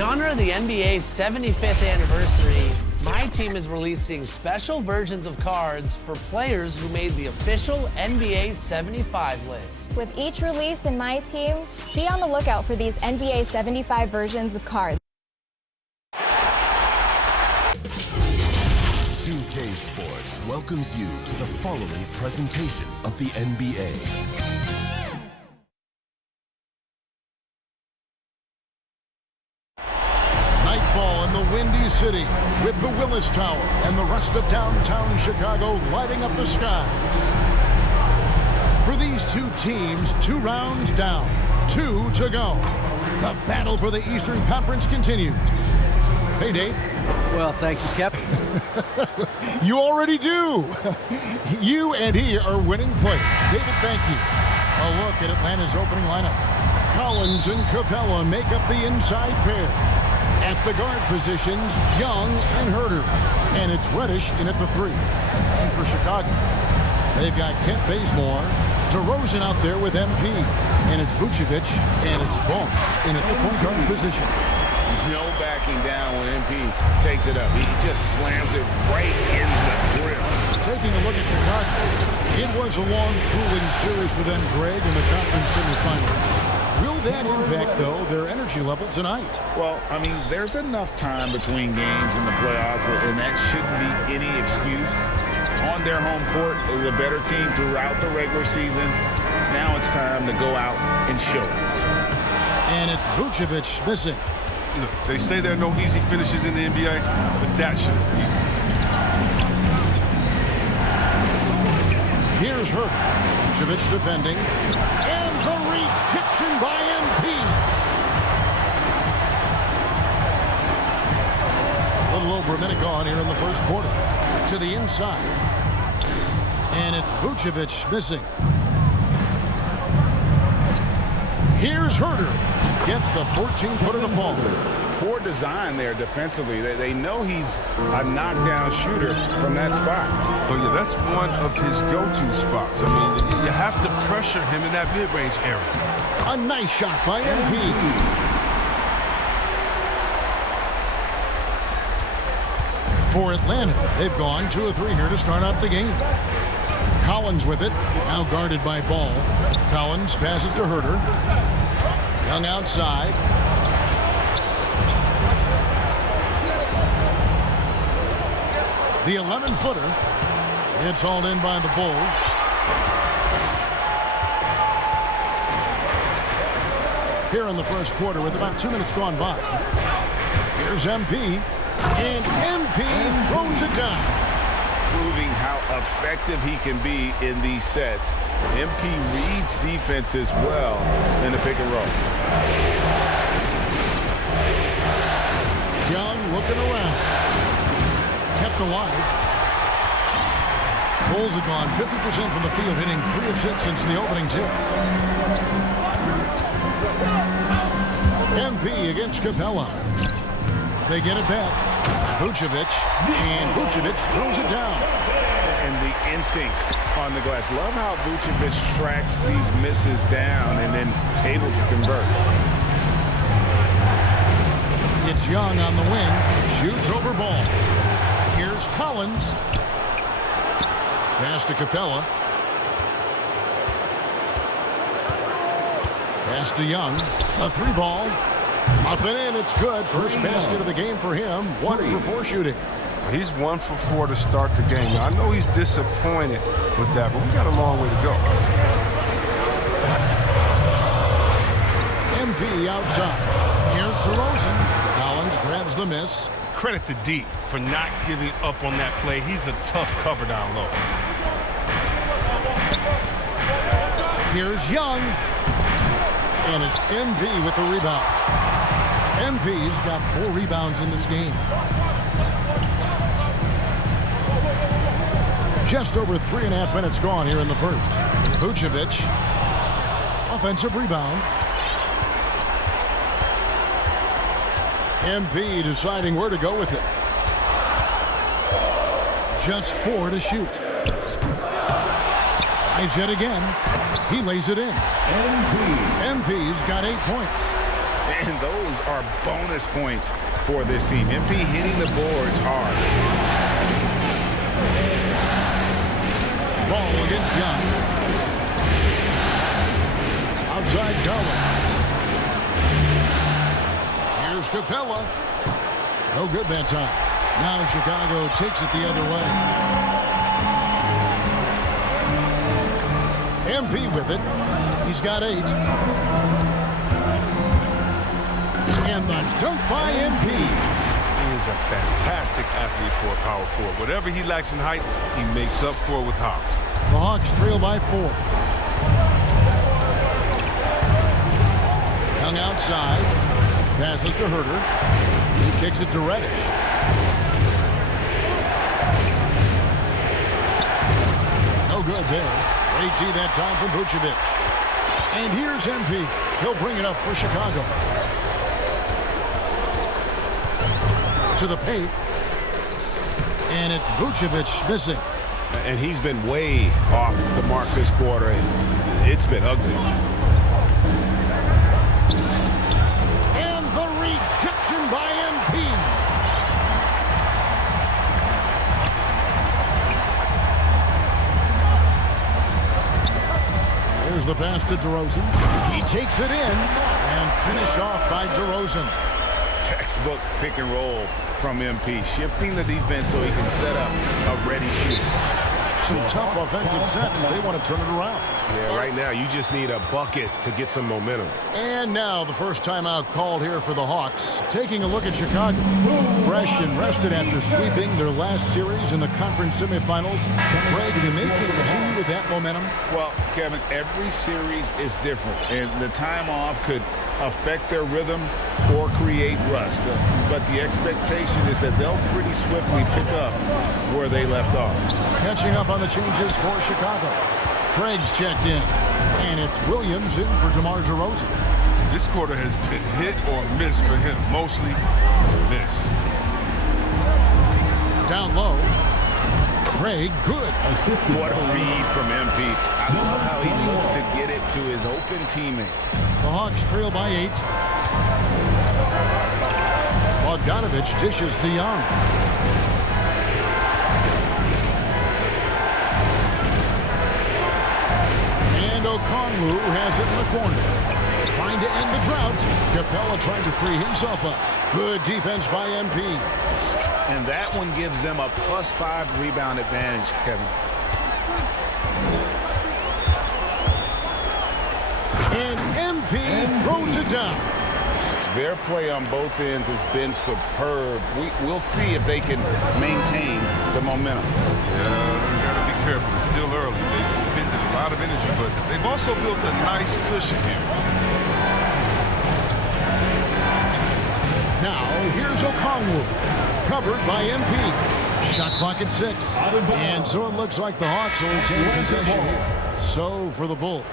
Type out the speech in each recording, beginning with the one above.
In honor of the NBA's 75th anniversary, MyTEAM is releasing special versions of cards for players who made the official NBA 75 list. With each release in MyTEAM, be on the lookout for these NBA 75 versions of cards. 2K Sports welcomes you to the following presentation of the NBA. Nightfall in the Windy City with the Willis Tower and the rest of downtown Chicago lighting up the sky. For these two teams, 2 rounds down, 2 to go. The battle for the Eastern Conference continues. Hey, Dave. Well, thank you, Kep. You already do. You and he are winning players. David, thank you. A look at Atlanta's opening lineup. Collins and Capella make up the inside pair. At the guard positions, Young and Herter. And it's Reddish in at the 3. And for Chicago, they've got Kent Bazemore, DeRozan out there with MP. And it's Vucevic, and it's Ball in at the point guard position. No backing down when MP takes it up. He just slams it right in the grill. Taking a look at Chicago, it was a long, cooling series for them, Greg, in the conference semifinals. Will that impact, though, their energy level tonight? Well, I mean, there's enough time between games in the playoffs, and that shouldn't be any excuse. On their home court, the better team throughout the regular season. Now it's time to go out and show it. And it's Vucevic missing. Look, they say there are no easy finishes in the NBA, but that shouldn't be easy. Here's Hurt. Vucevic defending. And the rejection by MP. A little over a minute gone here in the first quarter. To the inside. And it's Vucevic missing. Here's Herter. Gets the 14-footer to fall. Poor design there defensively. They know he's a knockdown shooter from that spot. Oh, yeah, that's one of his go-to spots. I mean, you have to pressure him in that mid-range area. A nice shot by MP. For Atlanta, they've gone 2 of 3 here to start out the game. Collins with it, now guarded by Ball. Collins passes it to Herter. Young outside. The 11-footer. It's hauled in by the Bulls. Here in the first quarter with about 2 minutes gone by. Here's MP. And MP throws it down. Proving how effective he can be in these sets. MP reads defenses well in the pick and roll. Young looking around. Kept alive. Bulls have gone 50% from the field, hitting 3 of 6 since the opening tip. MP against Capella. They get it back. Vucevic, and Vucevic throws it down. And the instincts on the glass. Love how Vucevic tracks these misses down and then able to convert. It's Young on the wing. Shoots over Ball. Here's Collins. Pass to Capella. Pass to Young. A 3-ball. Up and in, it's good. First basket of the game for him. 1 for 4 shooting. He's 1 for 4 to start the game. Now, I know he's disappointed with that, but we got a long way to go. MP outside. Here's DeRozan. Collins grabs the miss. Credit to D for not giving up on that play. He's a tough cover down low. Here's Young. And it's MP with the rebound. MP's got 4 rebounds in this game. Just over 3.5 minutes gone here in the first. Vucevic. Offensive rebound. MP deciding where to go with it. Just 4 to shoot. Tries yet again. He lays it in. MP's got 8 points. And those are bonus points for this team. MP hitting the boards hard. Ball against Young. Outside Cullen. Here's Capella. No good that time. Now Chicago takes it the other way. MP with it. He's got 8. And the dunk by MP. He is a fantastic athlete for a power forward. Whatever he lacks in height, he makes up for it with hops. The Hawks trail by 4. Young outside. Passes to Herter. He kicks it to Reddish. No good there. Great D that time from Vucevic. And here's MP. He'll bring it up for Chicago. To the paint. And it's Vucevic missing. And he's been way off the mark this quarter, and it's been ugly. And the rejection by MP. There's the pass to DeRozan. He takes it in and finished off by DeRozan. Textbook pick and roll from MP, shifting the defense so he can set up a ready shooter. Some tough offensive sets. They want to turn it around. Yeah, right now you just need a bucket to get some momentum. And now the first timeout called here for the Hawks. Taking a look at Chicago. Fresh and rested after sweeping their last series in the conference semifinals. Greg, can they continue with that momentum? Well, Kevin, every series is different, and the time off could affect their rhythm or create rust. But the expectation is that they'll pretty swiftly pick up where they left off. Catching up on the changes for Chicago. Craig's checked in. And it's Williams in for DeMar DeRozan. This quarter has been hit or miss for him. Mostly miss. Down low. Craig, good. What a read from MP. I love how he looks to get it to his open teammates. The Hawks trail by 8. Bogdanovich dishes to Young. And Okongwu has it in the corner. Trying to end the drought. Capella trying to free himself up. Good defense by MP. And that one gives them a +5 rebound advantage, Kevin. And MP throws it down. Their play on both ends has been superb. We'll see if they can maintain the momentum. Yeah, you got to be careful. It's still early. They've expended a lot of energy, but they've also built a nice cushion here. Now, here's Okongwu. Covered by MP. Shot clock at 6. And so it looks like the Hawks will retain possession here. So for the Bulls,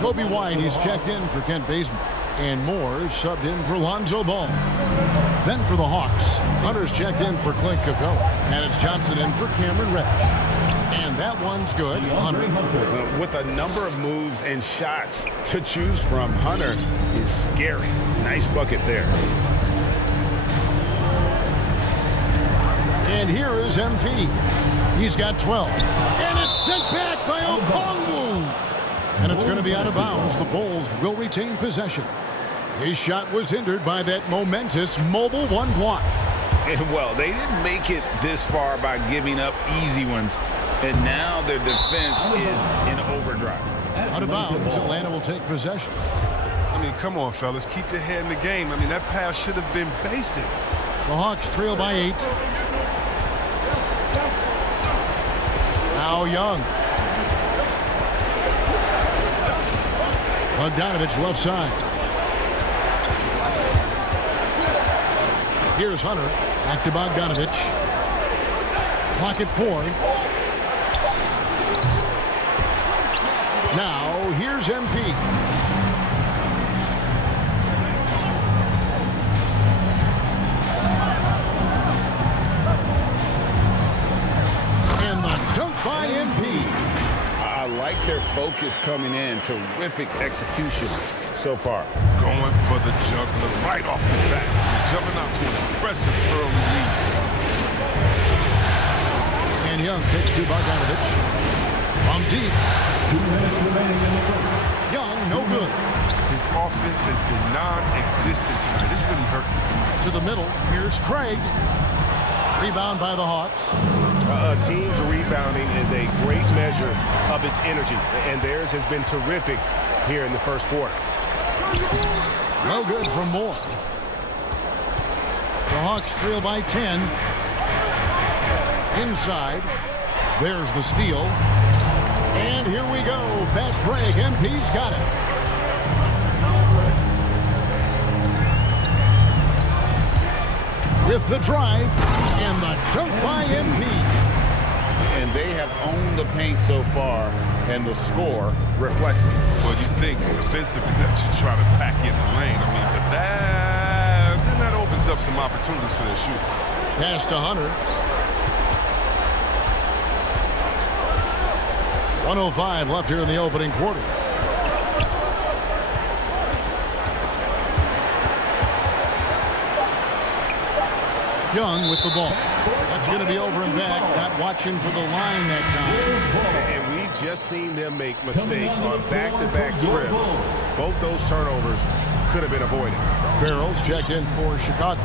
Kobe White is checked in for Kent Bazemore. And Moore subbed in for Lonzo Ball. Then for the Hawks, Hunter's checked in for Clint Capella. And it's Johnson in for Cameron Reddish. And that one's good. Hunter. With a number of moves and shots to choose from, Hunter is scary. Nice bucket there. And here is MP. He's got 12. And it's sent back by Okongwu. And it's going to be out of bounds. The Bulls will retain possession. His shot was hindered by that momentous mobile 1 block. And well, they didn't make it this far by giving up easy ones. And now their defense is in overdrive. Out of bounds, Atlanta will take possession. I mean, come on, fellas. Keep your head in the game. I mean, that pass should have been basic. The Hawks trail by 8. Now Young. Bogdanovich left side. Here's Hunter. Back to Bogdanovich. Clock at 4. Now here's MP. Dunk by MP. I like their focus coming in. Terrific execution. so far. Going for the juggler right off the bat. Jumping out to an impressive early lead. And Young kicks to Bogdanovich. From deep. 2 minutes remaining in the first. Young, no good. His offense has been non-existent tonight. It's really hurt me. To the middle. Here's Craig. Rebound by the Hawks. A team's rebounding is a great measure of its energy, and theirs has been terrific here in the first quarter. No good from Moore. The Hawks trail by 10. Inside. There's the steal. And here we go. Fast break. MP's got it. With the drive and the dunk by MP. And they have owned the paint so far, and the score reflects it. Well, you think defensively that you try to pack in the lane. I mean, but that opens up some opportunities for their shooters. Pass to Hunter. 1:05 left here in the opening quarter. Young with the ball. That's going to be over and back. Not watching for the line that time. And we've just seen them make mistakes on back-to-back trips. Both those turnovers could have been avoided. Barrels checked in for Chicago.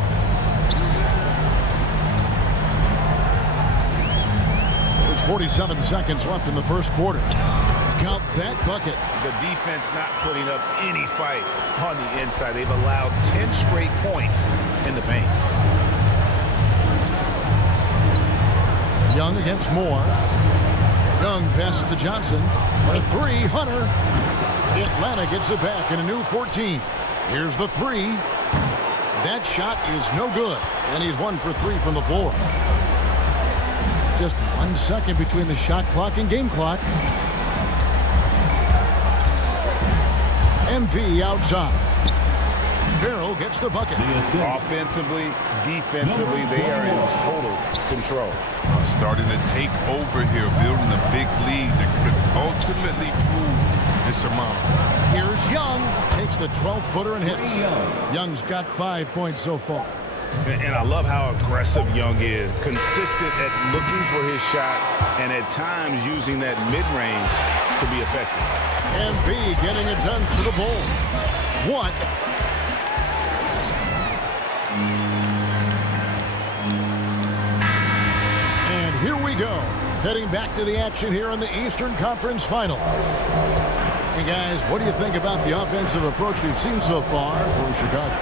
There's 47 seconds left in the first quarter. Count that bucket. The defense not putting up any fight on the inside. They've allowed 10 straight points in the paint. Young against Moore. Young passes to Johnson for 3. Hunter. Atlanta gets it back in a new 14. Here's the 3. That shot is no good. And he's 1 for 3 from the floor. Just 1 second between the shot clock and game clock. MP outside. Farrell gets the bucket. Offensively, defensively, they are in total control. Starting to take over here, building a big lead that could ultimately prove insurmountable. Here's Young. Takes the 12-footer and hits. Young's got 5 points so far. And I love how aggressive Young is. Consistent at looking for his shot and at times using that mid-range to be effective. MP getting it done for the Bulls. 1. And here we go. Heading back to the action here in the Eastern Conference Finals. Hey guys, what do you think about the offensive approach we've seen so far for Chicago?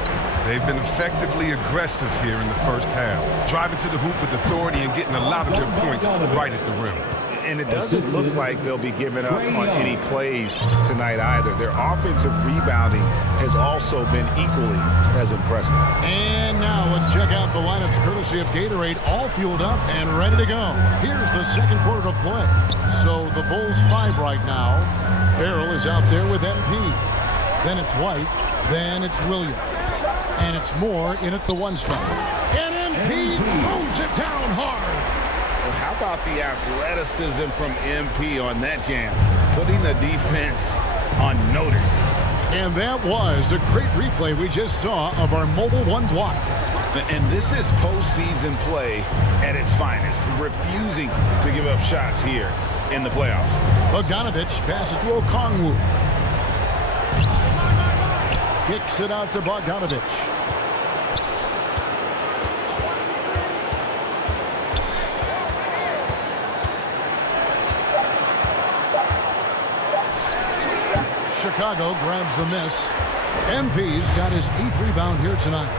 They've been effectively aggressive here in the first half, driving to the hoop with authority and getting a lot of their points right at the rim. And it doesn't look like they'll be giving up on any plays tonight either. Their offensive rebounding has also been equally as impressive. And now let's check out the lineups courtesy of Gatorade, all fueled up and ready to go. Here's the second quarter of play. So the Bulls 5 right now. Farrell is out there with MP. Then it's White. Then it's Williams. And it's Moore in at the 1 spot. And MP throws it down hard. Well, how about the athleticism from MP on that jam? Putting the defense on notice. And that was a great replay we just saw of our Mobile 1 block. And this is postseason play at its finest, refusing to give up shots here in the playoffs. Bogdanovich passes to Okongwu. Kicks it out to Bogdanovich. Chicago grabs the miss. MP's got his 8th rebound here tonight.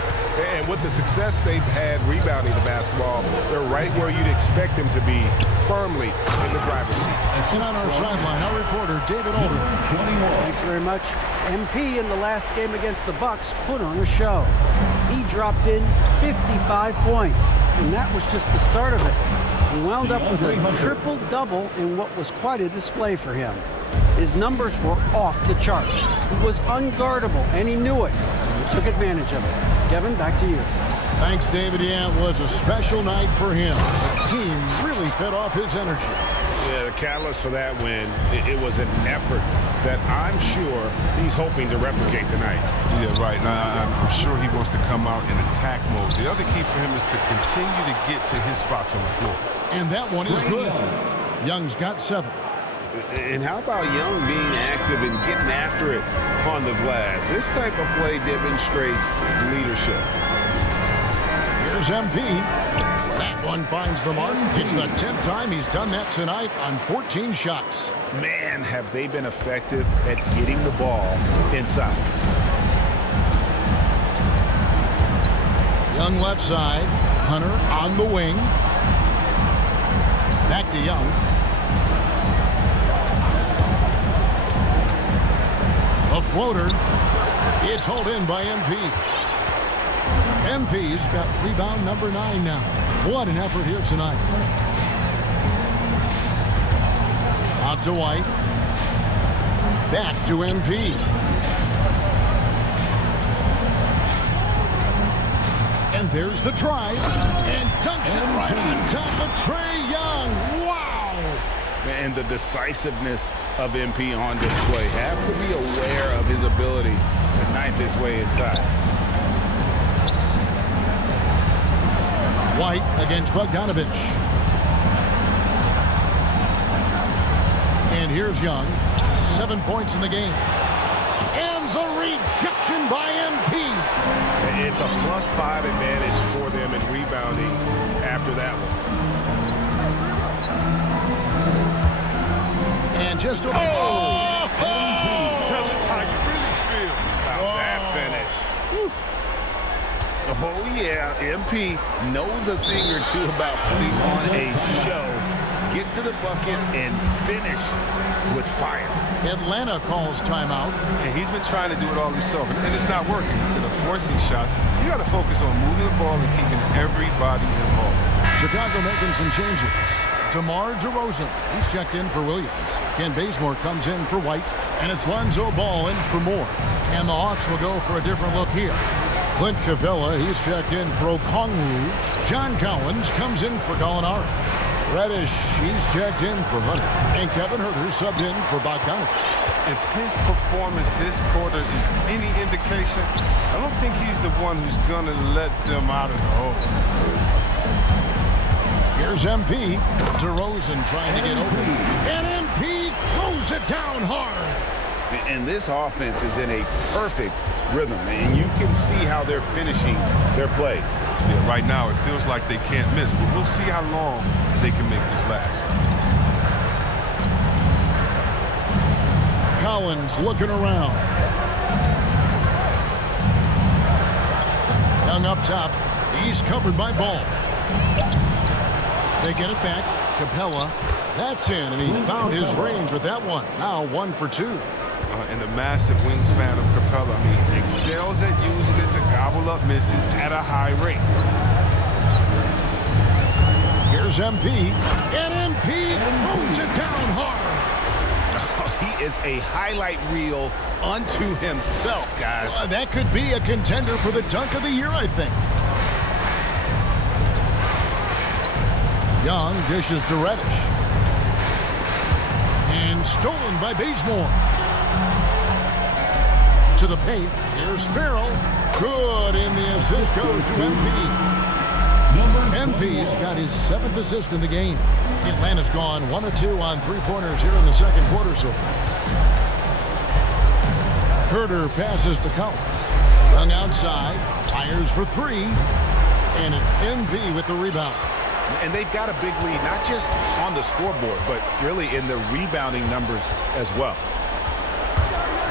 And with the success they've had rebounding the basketball, they're right where you'd expect them to be, firmly in the driver's seat. And on our sideline, our reporter, David Aldridge. Thanks very much. MP in the last game against the Bucks put on a show. He dropped in 55 points, and that was just the start of it. He wound up with a triple-double in what was quite a display for him. His numbers were off the charts. He was unguardable, and he knew it. He took advantage of it. Kevin, back to you. Thanks, David. Yeah, it was a special night for him. The team really fed off his energy. Yeah, the catalyst for that win, it was an effort that I'm sure he's hoping to replicate tonight. Yeah, right. Now, I'm sure he wants to come out in attack mode. The other key for him is to continue to get to his spots on the floor. And that one is good. Young's got 7. And how about Young being active and getting after it on the glass? This type of play demonstrates leadership. Here's MP. That one finds the mark. It's the 10th time he's done that tonight on 14 shots. Man, have they been effective at getting the ball inside. Young left side. Hunter on the wing. Back to Young. A floater. It's hauled in by MP. MP's got rebound number 9 now. What an effort here tonight. Out to White. Back to MP. And there's the drive. And dunks it right on top of Trae Young. Wow! And the decisiveness of MP on display. Have to be aware of his ability to knife his way inside. White against Bogdanovich. And here's Young. 7 points in the game. And the rejection by MP. It's a +5 advantage for them in rebounding after that one. And just over. Oh! Tell us how you really feel about that finish. Whew. Oh, yeah. MP knows a thing or two about putting on a show. Get to the bucket and finish with fire. Atlanta calls timeout. And he's been trying to do it all himself, and it's not working. Instead of forcing shots, you got to focus on moving the ball and keeping everybody involved. Chicago making some changes. DeMar DeRozan, he's checked in for Williams. Ken Bazemore comes in for White, and it's Lonzo Ball in for Moore. And the Hawks will go for a different look here. Clint Capella, he's checked in for Okongwu. John Collins comes in for Gallinari. Reddish, he's checked in for Hunter. And Kevin Huerter subbed in for Bogdanovich. If his performance this quarter is any indication, I don't think he's the one who's going to let them out of the hole. Here's MP. DeRozan trying to get open. And MP throws it down hard. And this offense is in a perfect rhythm, and you can see how they're finishing their plays. Yeah, right now it feels like they can't miss, but we'll see how long they can make this last. Collins looking around. Young up top. He's covered by Ball. They get it back. Capella. That's in, and he found his range with that one. Now 1 for 2. And the massive wingspan of Capella, I mean, excels at using it to gobble up misses at a high rate. Here's MP. And MP throws it down hard. He is a highlight reel unto himself, guys. That could be a contender for the dunk of the year, I think. Young dishes to Reddish. And stolen by Bazemore. To the paint. Here's Farrell. Good, and the assist goes to MP. MP's got his 7th assist in the game. Atlanta's gone 1 of 2 on 3-pointers here in the second quarter so far. Huerter passes to Collins. Young outside. Fires for 3. And it's MP with the rebound. And they've got a big lead, not just on the scoreboard, but really in the rebounding numbers as well.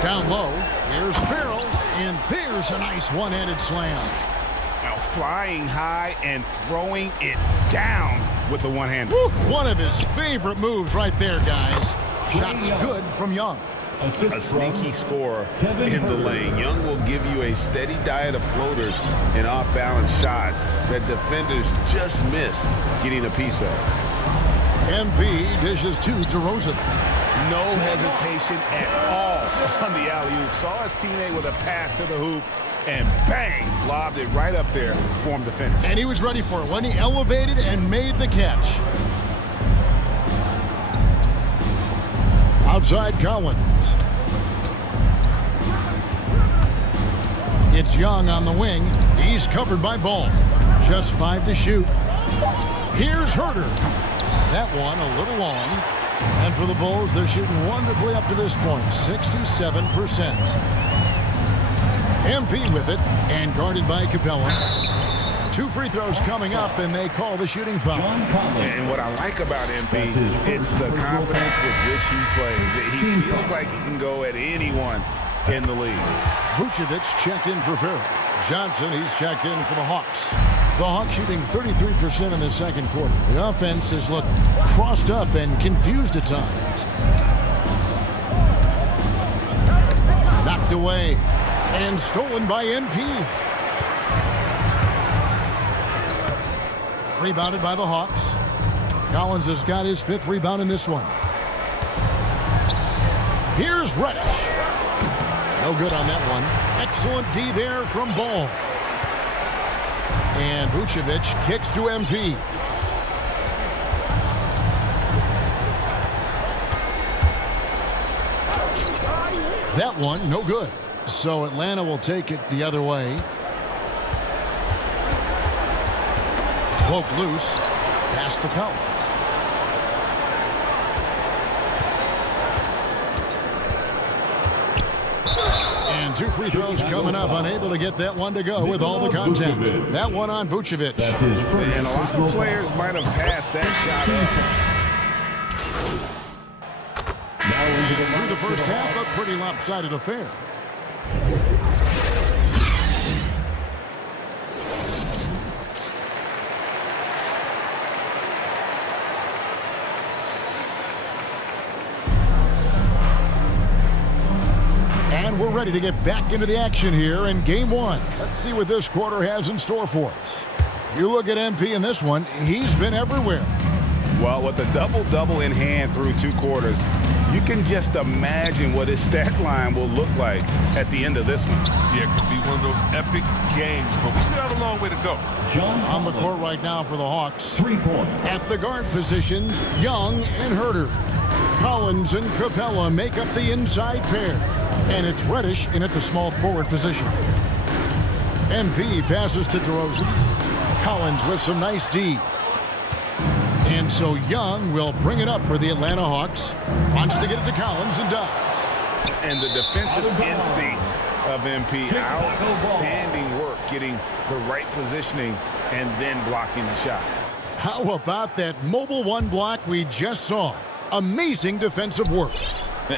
Down low, here's Farrell, and there's a nice one-handed slam. Now flying high and throwing it down with the one-hander. One of his favorite moves right there, guys. Shots good from Young. A sneaky scorer in the lane. Young will give you a steady diet of floaters and off-balance shots that defenders just miss getting a piece of. MP dishes to DeRozan. No hesitation at all on the alley-oop. Saw his teammate with a path to the hoop, and bang, lobbed it right up there for him to finish. And he was ready for it when he elevated and made the catch. Outside Collins. It's Young on the wing. He's covered by Ball. Just 5 to shoot. Here's Herder. That one a little long. And for the Bulls, they're shooting wonderfully up to this point, 67%. MP with it, and guarded by Capella. 2 free throws coming up, and they call the shooting foul. And what I like about MP, it's the confidence with which he plays. He feels like he can go at anyone in the league. Vucevic checked in for Ferro. Johnson, he's checked in for the Hawks. The Hawks shooting 33% in the second quarter. The offense has looked crossed up and confused at times. Knocked away and stolen by MP. Rebounded by the Hawks. Collins has got his 5th rebound in this one. Here's Reddish. No good on that one. Excellent D there from Ball. And Vucevic kicks to MP. That one, no good. So Atlanta will take it the other way. Poked loose. Pass to Collins. And 2 free throws coming up. Unable to get that one to go with all the contact. That one on Vucevic. And a lot of players might have passed that shot up. And through the first half, a pretty lopsided affair. And we're ready to get back into the action here in Game 1. Let's see what this quarter has in store for us. You look at MP in this one, he's been everywhere. Well, with a double-double in hand through 2 quarters, you can just imagine what his stat line will look like at the end of this one. Yeah, it could be one of those epic games, but we still have a long way to go. On the court right now for the Hawks. 3 points. At the guard positions, Young and Herder. Collins and Capella make up the inside pair. And it's Reddish in at the small forward position. MP passes to DeRozan. Collins with some nice D. And so Young will bring it up for the Atlanta Hawks. Wants to get it to Collins and does. And the defensive instincts of MP, outstanding work getting the right positioning and then blocking the shot. How about that mobile 1 block we just saw? Amazing defensive work.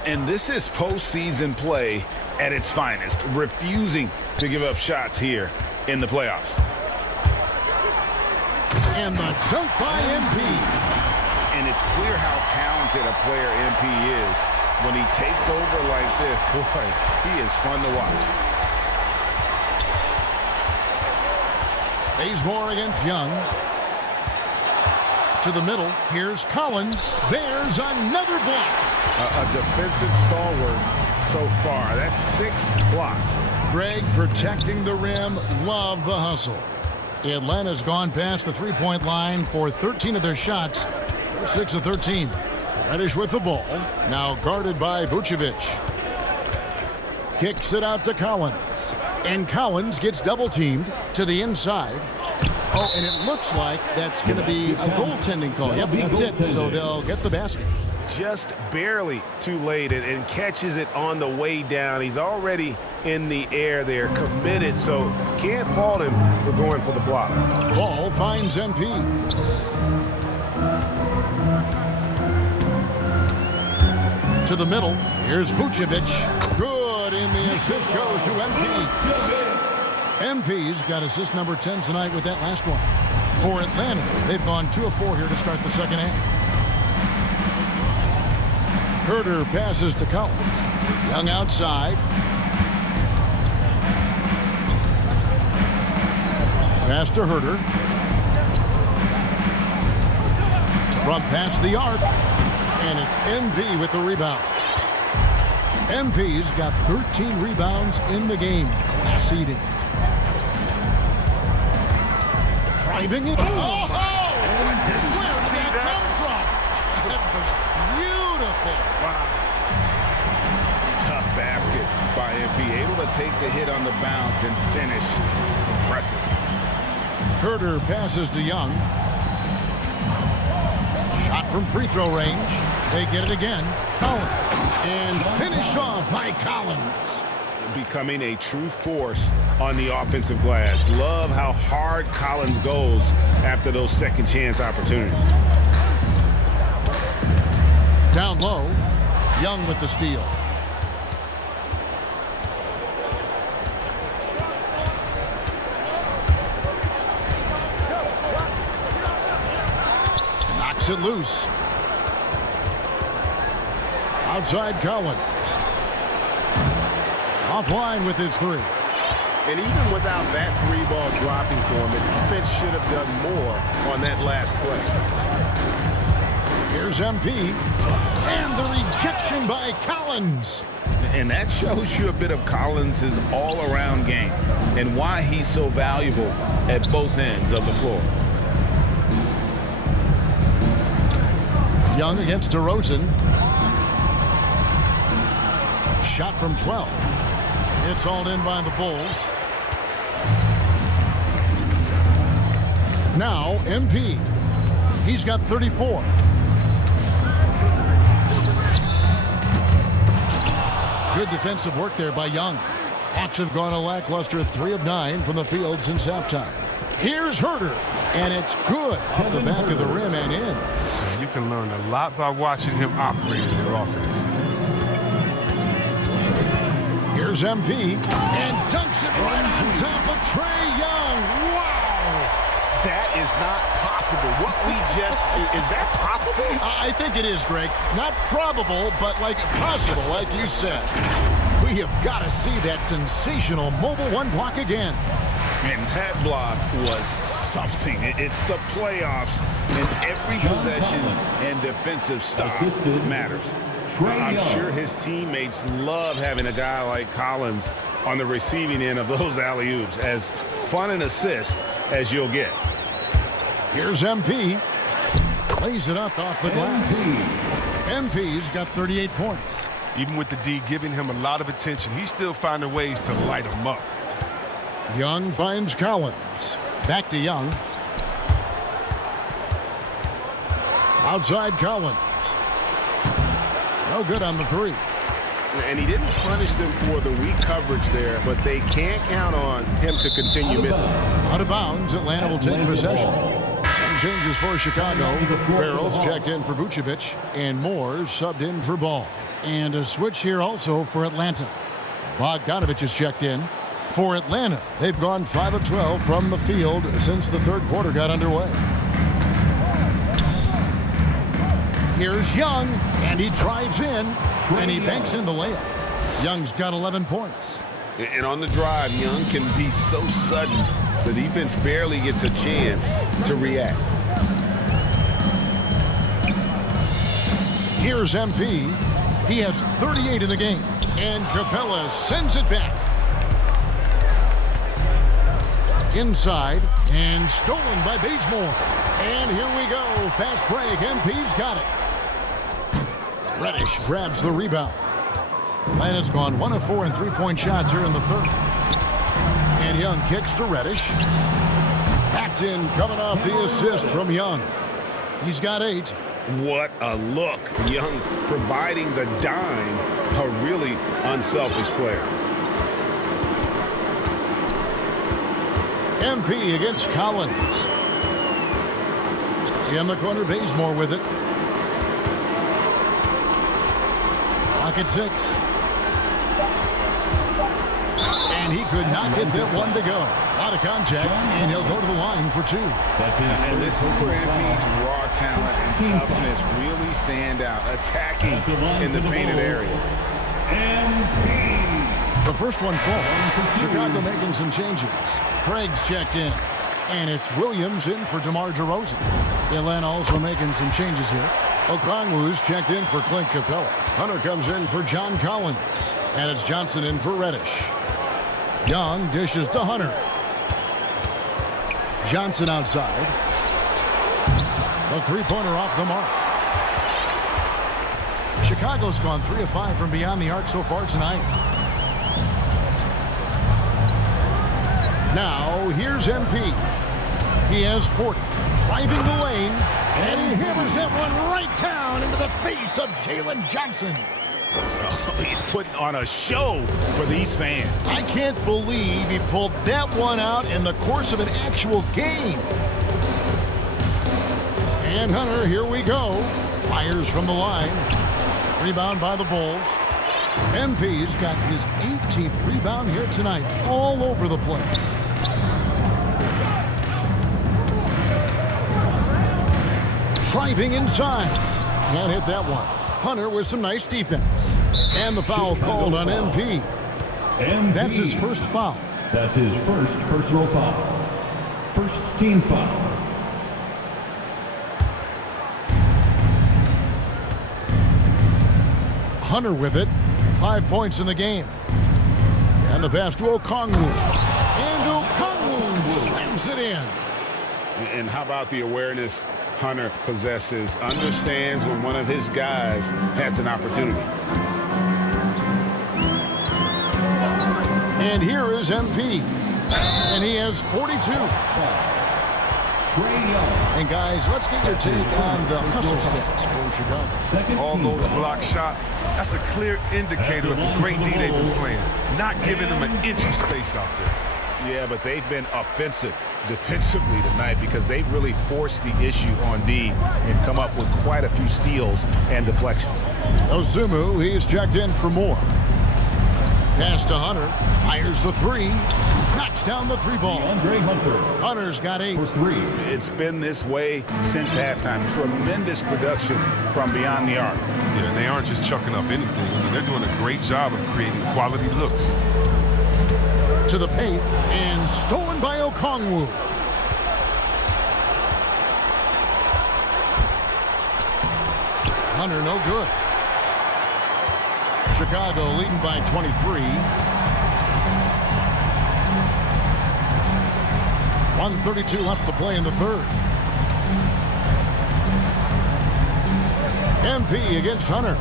And this is postseason play at its finest, refusing to give up shots here in the playoffs. And the dunk by MP. And it's clear how talented a player MP is. When he takes over like this, boy, he is fun to watch. Bazemore against Young. To the middle, here's Collins. There's another block. A defensive stalwart so far. That's 6 blocks. Greg protecting the rim. Love the hustle. Atlanta's gone past the 3-point line for 13 of their shots. They're 6 of 13. Reddish with the ball. Now guarded by Vucevic. Kicks it out to Collins. And Collins gets double-teamed to the inside. Oh, and it looks like that's going to be a goaltending call. Yep, that's it. So they'll get the basket. Just barely too late and catches it on the way down. He's already in the air there, committed, so can't fault him for going for the block. Ball finds MP. To the middle, here's Vucevic. Good, and the assist goes to MP. MP's got assist number 10 tonight with that last one. For Atlanta, they've gone 2 of 4 here to start the second half. Herder passes to Collins. Young outside. Pass to Herder. From past the arc. And it's MP with the rebound. MP's got 13 rebounds in the game. Class eating. Driving it. Oh! Where did that come from? That was beautiful. Wow. by MP. Able to take the hit on the bounce and finish. Impressive. Herder passes to Young. Shot from free throw range. They get it again. Collins. And finished off by Collins. Becoming a true force on the offensive glass. Love how hard Collins goes after those second chance opportunities. Down low, Young with the steal. Knocks it loose. Outside Collins. Offline with his three. And even without that three-ball dropping for him, the defense should have done more on that last play. Here's MP. And the rejection by Collins. And that shows you a bit of Collins' all-around game and why he's so valuable at both ends of the floor. Young against DeRozan. Shot from 12. It's all in by the Bulls. Now MP. He's got 34. Good defensive work there by Young. Hawks have gone a lackluster 3 of 9 from the field since halftime. Here's Herder, and it's good off the back of the rim and in. You can learn a lot by watching him operate in their offense. Here's MP, and dunks it right on top of Trae Young. Wow! That is not possible. What we just, is that possible? I think it is, Greg. Not probable, but like possible, like you said. We have got to see that sensational mobile one block again. And that block was something. It's the playoffs, and every possession and defensive stop matters. I'm sure his teammates love having a guy like Collins on the receiving end of those alley-oops. As fun an assist as you'll get. Here's MP. Lays it up off the glass. MP's got 38 points. Even with the D giving him a lot of attention, he's still finding ways to light him up. Young finds Collins. Back to Young. Outside Collins. No good on the three. And he didn't punish them for the weak coverage there, but they can't count on him to continue missing. Out of bounds, Atlanta will take possession. Some changes for Chicago. Farrell's checked in for Vucevic, and Moore subbed in for Ball. And a switch here also for Atlanta. Bogdanovich is checked in for Atlanta. They've gone 5 of 12 from the field since the third quarter got underway. Here's Young, and he drives in, and he banks in the layup. Young's got 11 points. And on the drive, Young can be so sudden, the defense barely gets a chance to react. Here's MP. He has 38 in the game, and Capella sends it back. Inside, and stolen by Bazemore. And here we go, fast break, MP's got it. Reddish grabs the rebound. Atlanta's gone 1 of 4 in three-point shots here in the third. And Young kicks to Reddish. Backs in, coming off the assist from Young. He's got 8. What a look. Young providing the dime. A really unselfish player. MP against Collins. In the corner, Bazemore with it. Clock at 6. And he could not get that one to go. Out of contact, and he'll go to the line for 2. And this is where MP's raw talent and toughness really stand out, attacking in the painted area. The first one falls. Chicago making some changes. Craig's checked in. And it's Williams in for DeMar DeRozan. Atlanta also making some changes here. Okongwu's checked in for Clint Capella. Hunter comes in for John Collins. And it's Johnson in for Reddish. Young dishes to Hunter. Johnson outside. The three-pointer off the mark. Chicago's gone 3 of 5 from beyond the arc so far tonight. Now, here's MP. He has 40, driving the lane, and he hammers that one right down into the face of Jalen Johnson. Oh, he's putting on a show for these fans. I can't believe he pulled that one out in the course of an actual game. And Hunter, here we go. Fires from the line. Rebound by the Bulls. MP's got his 18th rebound here tonight, all over the place. Driving inside. Can't hit that one. Hunter with some nice defense. And the foul called on MP. That's his first foul. That's his first personal foul. First team foul. Hunter with it. 5 points in the game. And the pass to Okongwu. And Okongwu slams it in. And how about the awareness Hunter possesses, understands when one of his guys has an opportunity. And here is MP. And he has 42. And guys, let's get your take on the hustle stats for Chicago. All those block shots, that's a clear indicator of the great D they've been playing. Not giving them an inch of space out there. Yeah, but they've been offensive defensively tonight because they've really forced the issue on D and come up with quite a few steals and deflections. Ozumu, he's checked in for more. Pass to Hunter, fires the three, knocks down the three ball. Hunter's got 8. For 3. It's been this way since halftime. Tremendous production from beyond the arc. Yeah, and they aren't just chucking up anything. I mean, they're doing a great job of creating quality looks. To the paint, and stolen by Okongwu. Hunter, no good. Chicago leading by 23. 1:32 left to play in the third. MP against Hunter.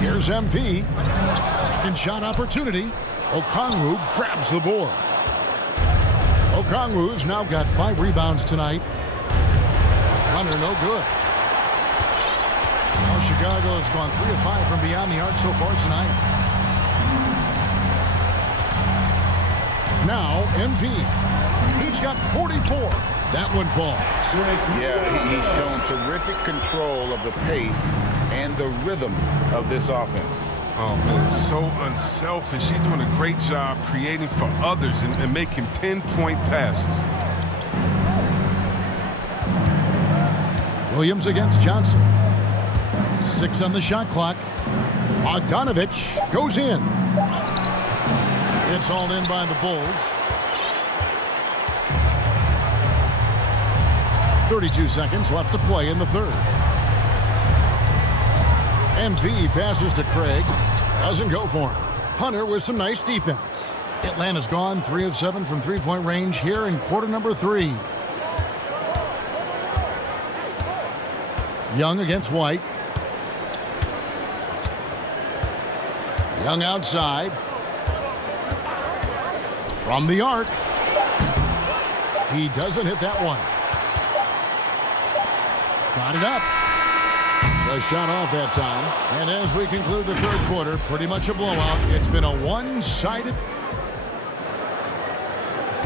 Here's MP. Second shot opportunity. Okongwu grabs the board. Okongwu's now got 5 rebounds tonight. Hunter, no good. Now Chicago has gone 3 of 5 from beyond the arc so far tonight. Now MP. He's got 44. That one falls. Yeah, he's shown terrific control of the pace and the rhythm of this offense. Oh, man, so unselfish. She's doing a great job creating for others and making pinpoint passes. Williams against Johnson. 6 on the shot clock. Bogdanovich goes in. It's hauled in by the Bulls. 32 seconds left to play in the third. MP passes to Craig. Doesn't go for him. Hunter with some nice defense. Atlanta's gone 3 of 7 from three-point range here in quarter number 3. Young against White. Young outside. From the arc. He doesn't hit that one. Got it up. A shot off that time. And as we conclude the third quarter, pretty much a blowout. It's been a one-sided.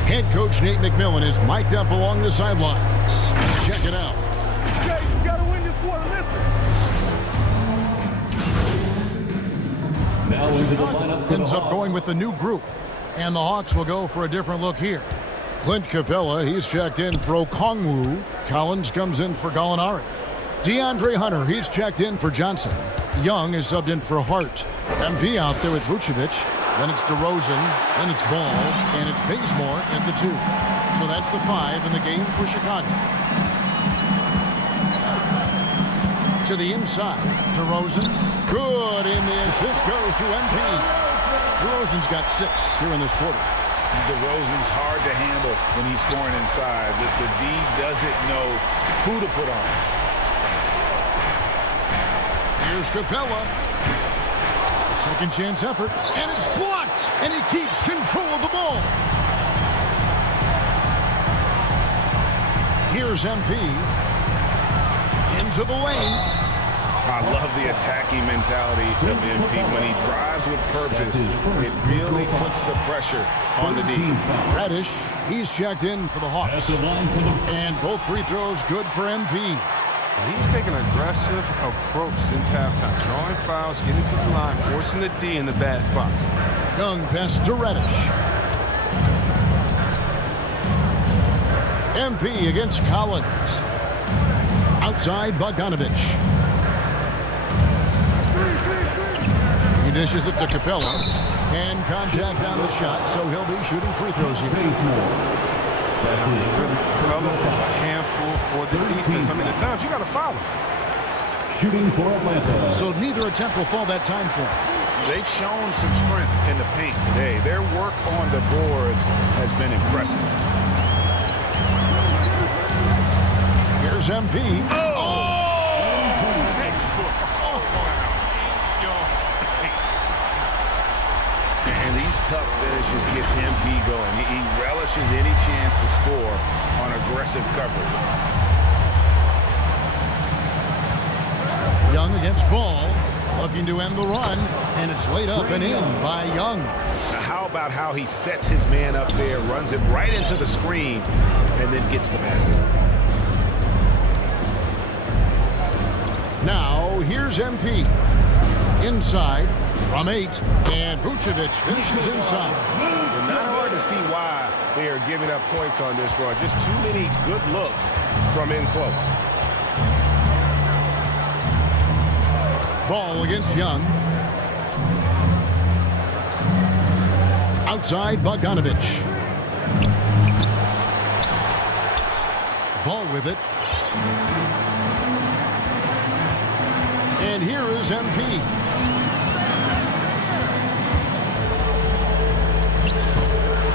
Head coach Nate McMillan is mic'd up along the sidelines. Let's check it out. Okay, you gotta win this quarter. Listen. Now into the lineup. Ends up going with the new group. And the Hawks will go for a different look here. Clint Capella, he's checked in for Okongwu. Collins comes in for Gallinari. DeAndre Hunter, he's checked in for Johnson. Young is subbed in for Hart. MP out there with Vucevic. Then it's DeRozan. Then it's Ball. And it's Bazemore at the 2. So that's the 5 in the game for Chicago. To the inside. DeRozan. Good. And the assist goes to MP. DeRozan's got 6 here in this quarter. DeRozan's hard to handle when he's scoring inside. The D doesn't know who to put on. Here's Capella. A second chance effort. And it's blocked. And he keeps control of the ball. Here's MP. Into the lane. I love the attacking mentality of MP. When he drives with purpose, it really puts the pressure on the D. Reddish, he's checked in for the Hawks. And both free throws good for MP. He's taking an aggressive approach since halftime, drawing fouls, getting to the line, forcing the D in the bad spots. Young pass to Reddish. MP against Collins. Outside Bogdanovich. He dishes it to Capella. And contact on the shot, so he'll be shooting free throws here. Capella is a handful for the defense. I mean, at times you got to foul him. Shooting for Atlanta. So neither attempt will fall that time for him. They've shown some strength in the paint today. Their work on the boards has been impressive. Here's MP. Textbook. Oh, your face. And these tough finishes get MP going. He relishes any chance to score on aggressive coverage. Young against Ball. Looking to end the run. And it's laid up and in by Young. Now how about how he sets his man up there, runs it right into the screen, and then gets the basket. Now, here's MP. Inside from 8. And Vucevic finishes inside. It's not hard to see why they are giving up points on this run. Just too many good looks from in close. Ball against Young. Outside Bogdanovich. Ball with it. And here is MP.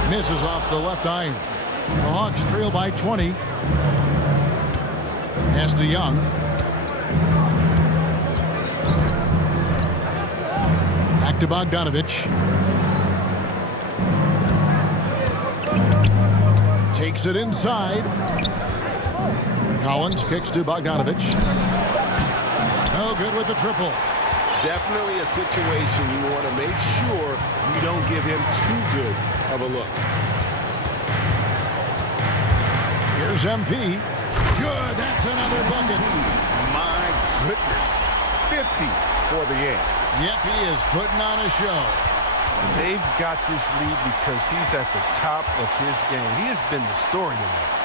Misses off the left iron. The Hawks trail by 20. Pass to Young. Back to Bogdanovich. Takes it inside. Collins kicks to Bogdanovich. No good with the triple. Definitely a situation you want to make sure you don't give him too good of a look. Here's MP. Good, that's another bucket. My goodness. 50 for the game. Yep, he is putting on a show. They've got this lead because he's at the top of his game. He has been the story tonight.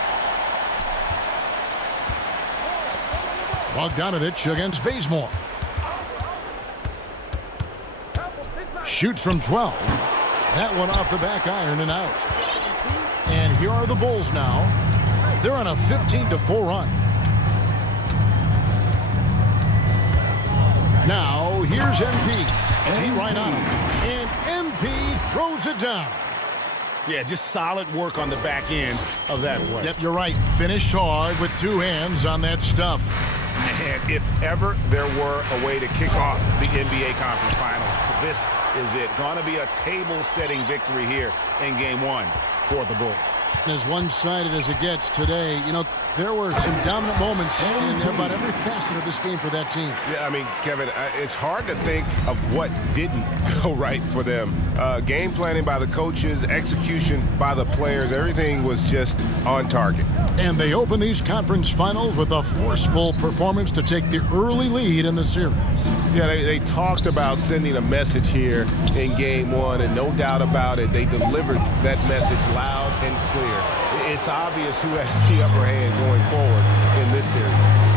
Bogdanovich against Bazemore. Shoots from 12. That one off the back iron and out. And here are the Bulls now. They're on a 15-4 run. Now, here's MP. T right on him. And MP throws it down. Yeah, just solid work on the back end of that play. Yep, you're right. Finished hard with two hands on that stuff. And if ever there were a way to kick off the NBA Conference Finals, this is it. Going to be a table-setting victory here in Game 1 for the Bulls. As one-sided as it gets today, you know, there were some dominant moments in about every facet of this game for that team. Yeah, I mean, Kevin, it's hard to think of what didn't go right for them. Game planning by the coaches, execution by the players, everything was just on target. And they open these conference finals with a forceful performance to take the early lead in the series. Yeah, they talked about sending a message here in Game 1, and no doubt about it, they delivered that message loud and clear. It's obvious who has the upper hand going forward in this series.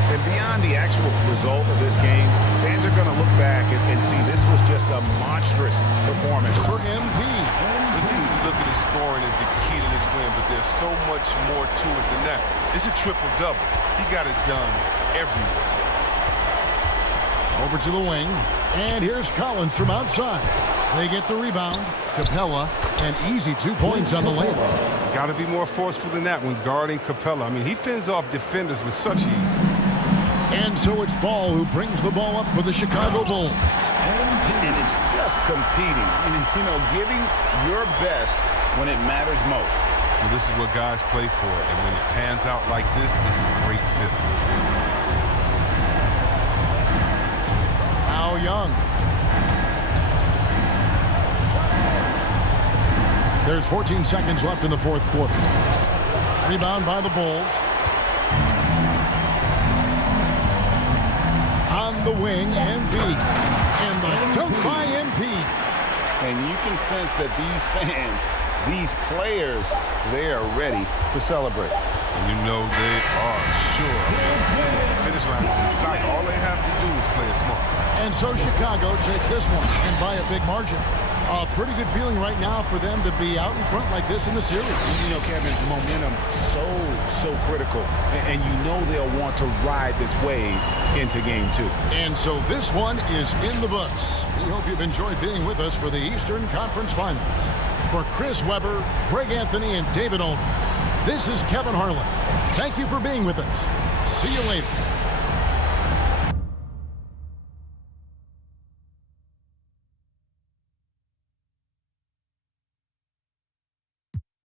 And beyond the actual result of this game, fans are going to look back and see this was just a monstrous performance for MP. It's easy to look at his scoring as the key to this win, but there's so much more to it than that. It's a triple-double. He got it done everywhere. Over to the wing, and here's Collins from outside. They get the rebound. Capella, and easy 2 points on the layup. Got to be more forceful than that when guarding Capella. I mean, he fends off defenders with such ease. And so it's Ball who brings the ball up for the Chicago Bulls. And it's just competing, you know, giving your best when it matters most. Well, this is what guys play for, and when it pans out like this, it's a great feeling. Now Young. There's 14 seconds left in the fourth quarter. Rebound by the Bulls. On the wing, MP. And the dunk by MP. And you can sense that these fans, these players, they are ready to celebrate. And you know they are sure. The finish line is in sight. All they have to do is play it smart. And so Chicago takes this one, and by a big margin. A pretty good feeling right now for them to be out in front like this in the series. You know, Kevin, momentum so critical. And you know they'll want to ride this wave into game 2. And so this one is in the books. We hope you've enjoyed being with us for the Eastern Conference Finals. For Chris Webber, Greg Anthony, and David Aldridge, this is Kevin Harlan. Thank you for being with us. See you later.